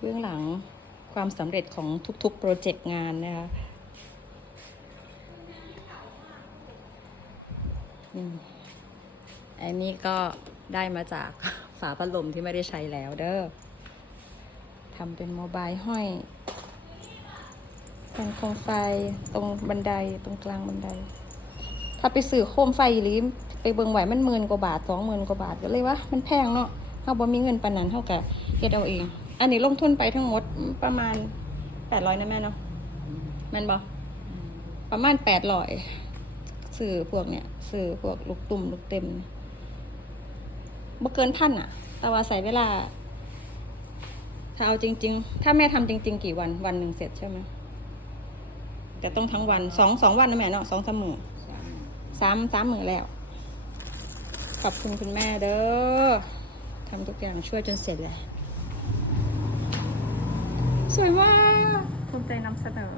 เบื้องหลังความสำเร็จของทุกๆโปรเจกต์งานนะคะอันนี้ก็ได้มาจากฝาพัดลมที่ไม่ได้ใช้แล้วเด้อทำเป็นโมบายห้อยแผงโคมไฟตรงบันไดตรงกลางบันไดถ้าไปซื้อโคมไฟหรือไปเบิ่งไหวมัน10,000 กว่าบาท20,000 กว่าบาทก็เลยว่ามันแพงเนาะเราบ่มีเงินปานนั้นเท่ากับเฮ็ดเอาเองอันนี้ลงทุนไปทั้งหมดประมาณ800นะแม่เนาะแม่นบ่ประมาณ800ซื้อพวกเนี้ยซื้อพวกลูกตุ่มลูกเต็มบ่เกิน1,000อ่ะแต่ว่าใส่เวลาถ้าเอาจริงๆถ้าแม่ทำจริงๆกี่วันหนึ่งเสร็จใช่ไหมแต่ต้องทั้งวันสองวันนะแม่เนาะ2-3 มื้อ3 มื้อแล้วขอบคุณคุณแม่เด้อทำทุกอย่างช่วยจนเสร็จเลยสวยมากภูมิใจนำเสนอ